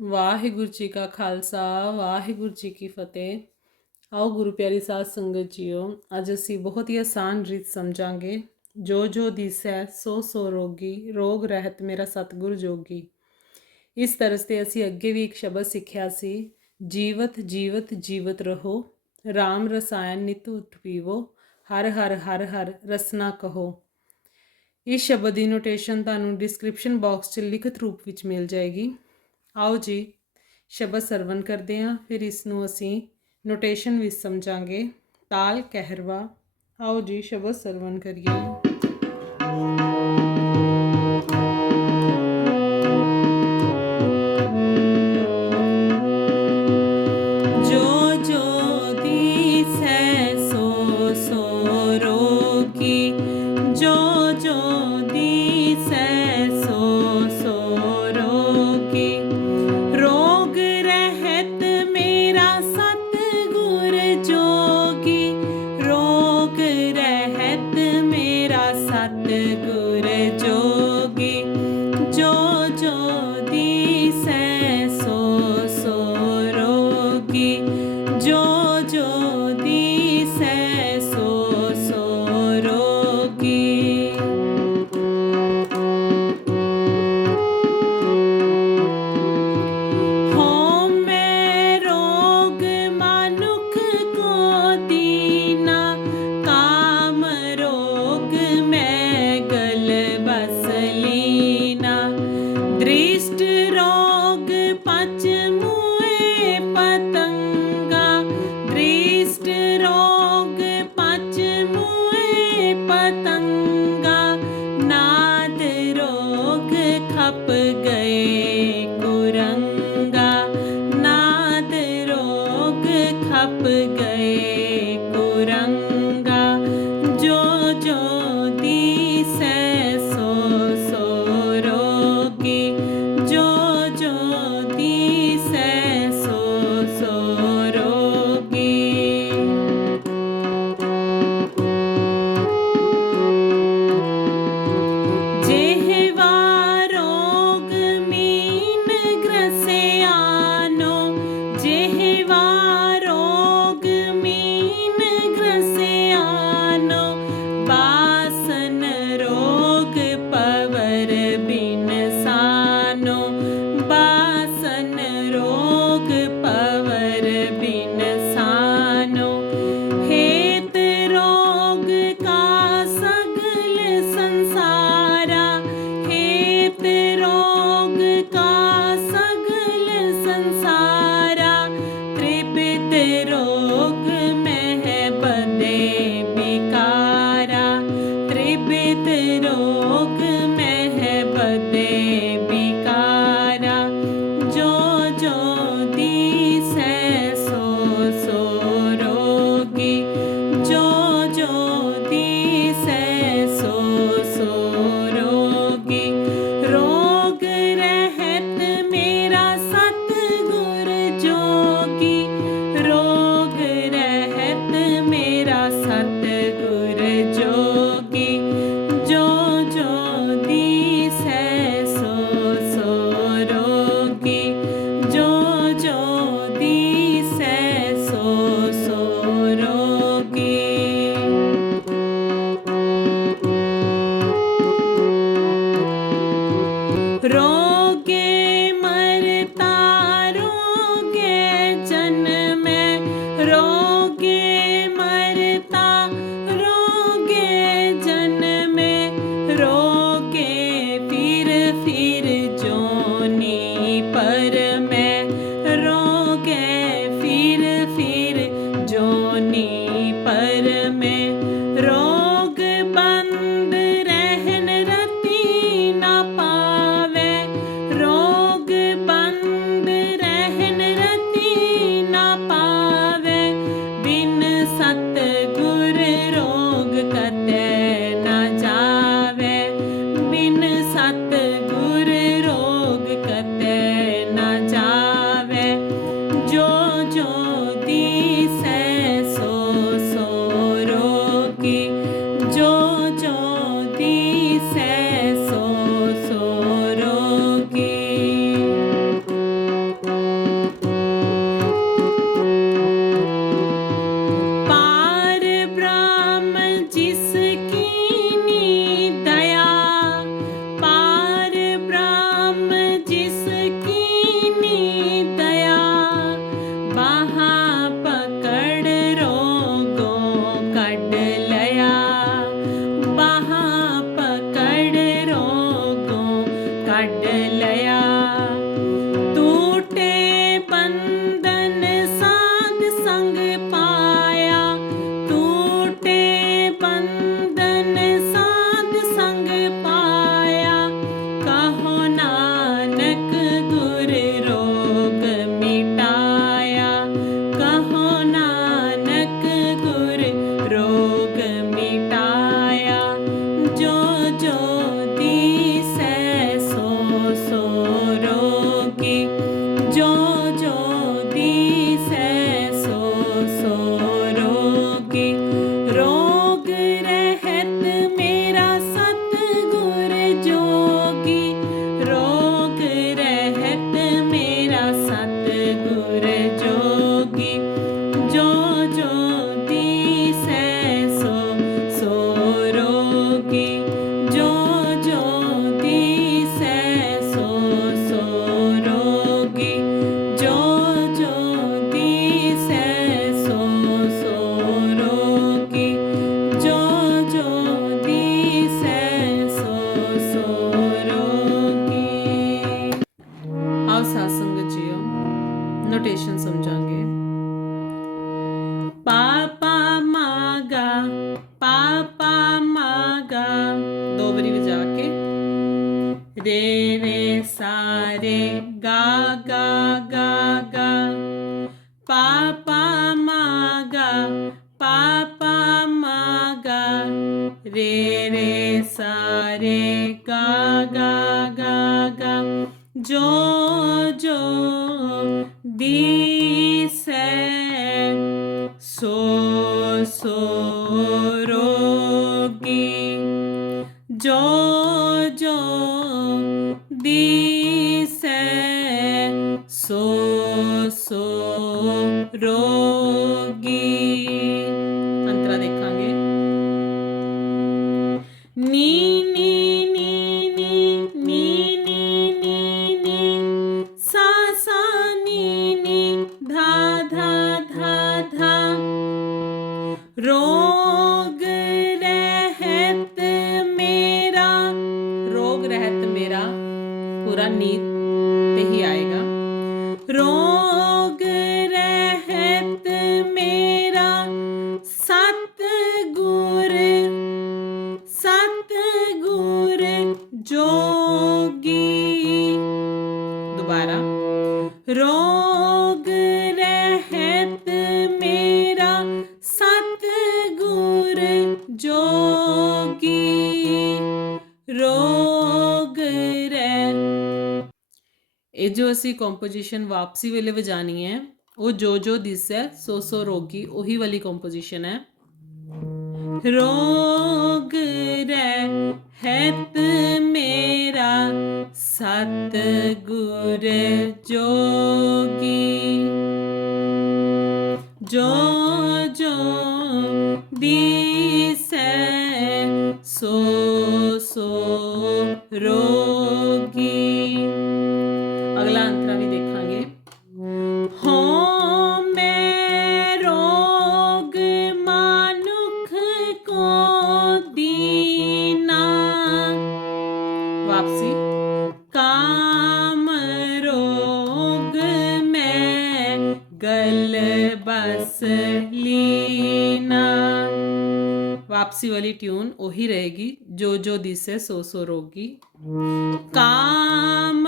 ਵਾਹਿਗੁਰੂ ਜੀ ਕਾ ਖਾਲਸਾ, ਵਾਹਿਗੁਰੂ ਜੀ ਕੀ ਫਤਿਹ। ਆਓ ਗੁਰੂ ਪਿਆਰੀ ਸਾਧ ਸੰਗਤ ਜੀਓ, ਅੱਜ ਅਸੀਂ ਬਹੁਤ ਹੀ ਆਸਾਨ ਰੀਤ ਸਮਝਾਂਗੇ। ਜੋ ਜੋ ਦਿਸੈ, ਸੋ ਸੋ ਰੋਗੀ, ਰੋਗ ਰਹਿਤ ਮੇਰਾ ਸਤਗੁਰ ਜੋਗੀ। ਇਸ ਤਰਸ ਤੇ ਅਸੀਂ ਅੱਗੇ ਵੀ ਇੱਕ ਸ਼ਬਦ ਸਿੱਖਿਆ ਸੀ, ਜੀਵਤ ਜੀਵਤ ਜੀਵਤ ਰਹੋ, ਰਾਮ ਰਸਾਇਣ ਨਿਤ ਉਠ ਪੀਵੋ, ਹਰ ਹਰ ਹਰ ਹਰ ਰਸਨਾ ਕਹੋ। ਇਸ ਸ਼ਬਦ ਦੀ ਨੋਟੇਸ਼ਨ ਤੁਹਾਨੂੰ ਡਿਸਕ੍ਰਿਪਸ਼ਨ ਬਾਕਸ 'ਚ ਲਿਖਤ ਰੂਪ ਵਿੱਚ ਮਿਲ ਜਾਏਗੀ। ਆਓ ਜੀ, ਸ਼ਬਦ ਸਰਵਨ ਕਰਦੇ ਹਾਂ, ਫਿਰ ਇਸ ਨੂੰ ਅਸੀਂ ਨੋਟੇਸ਼ਨ ਵਿੱਚ ਸਮਝਾਂਗੇ। ਤਾਲ, ਕਹਿਰਵਾ। ਆਓ ਜੀ, ਸ਼ਬਦ ਸਰਵਨ ਕਰੀਏ। टप गए joy. He said. ga pa pa ma ga दो बारी बजा के रे रे सा रे गा गा गा गा पा पा मा गा पा पा मा गा रे रे सा रे गा गा गा जो जो दी रोगी। अंतरा देखांगे। नी नी नी नी नी नी नी नी, सा सा, नी नी, धा धा धा धा। रोग रहत मेरा। रोग रहत मेरा। पूरा नीत ਰੋਗ ਰਹਿਤ ਮੇਰਾ ਸਤ ਗੁਰ ਜੋਗੀ ਰੋਗ ਰਹਿ ਇਹ ਜੋ ਅਸੀਂ ਕੰਪੋਜੀਸ਼ਨ ਵਾਪਸੀ ਵੇਲੇ ਵਜਾਣੀ ਹੈ ਉਹ ਜੋ ਜੋ ਦਿਸੈ ਸੋ ਸੋ ਰੋਗੀ ਉਹੀ ਵਾਲੀ ਕੰਪੋਜੀਸ਼ਨ ਹੈ ਰੋਗ ਰਹਿਤ ਮੇਰਾ ਸਤ ਗੁਰ ਜੋਗੀ। ਜੋ ਜੋ ਦਿਸੈ ਸੋ ਸੋ ਰੋਗੀ गल बस लीना वापसी वाली ट्यून वही रहेगी जो जो दिसे सो सो रोगी। काम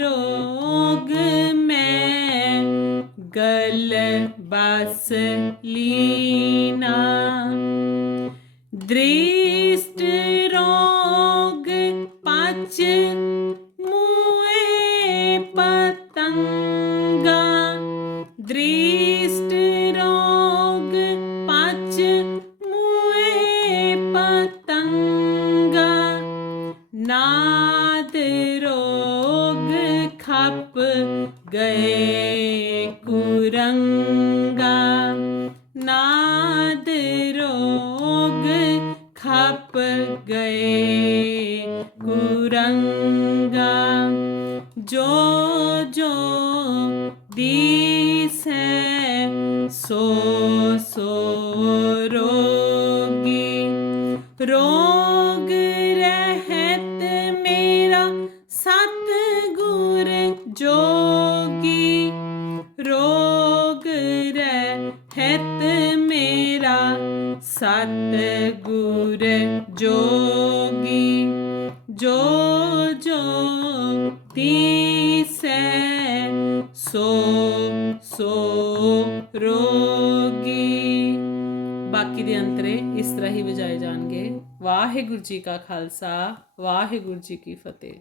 रोग में गल बस लीना दृष्ट ਗਏ ਕੁਰੰਗਾ ਨਾਦ ਰੋਗ ਖਪ ਗਏ ਕੁਰੰਗਾ ਜੋ ਜੋ ਦਿਸੈ ਸੋ ਸੋ ਸਤ ਗੁਰ ਜੋਗੀ ਜੋ ਜੋ ਦਿਸੈ ਸੋ ਸੋ ਰੋਗੀ ਬਾਕੀ ਦੇ ਅੰਤਰੇ ਇਸ ਤਰ੍ਹਾਂ ਹੀ ਵਜਾਏ ਜਾਣਗੇ ਵਾਹਿਗੁਰੂ ਜੀ ਕਾ ਖਾਲਸਾ ਵਾਹਿਗੁਰੂ ਜੀ ਕੀ ਫਤਿਹ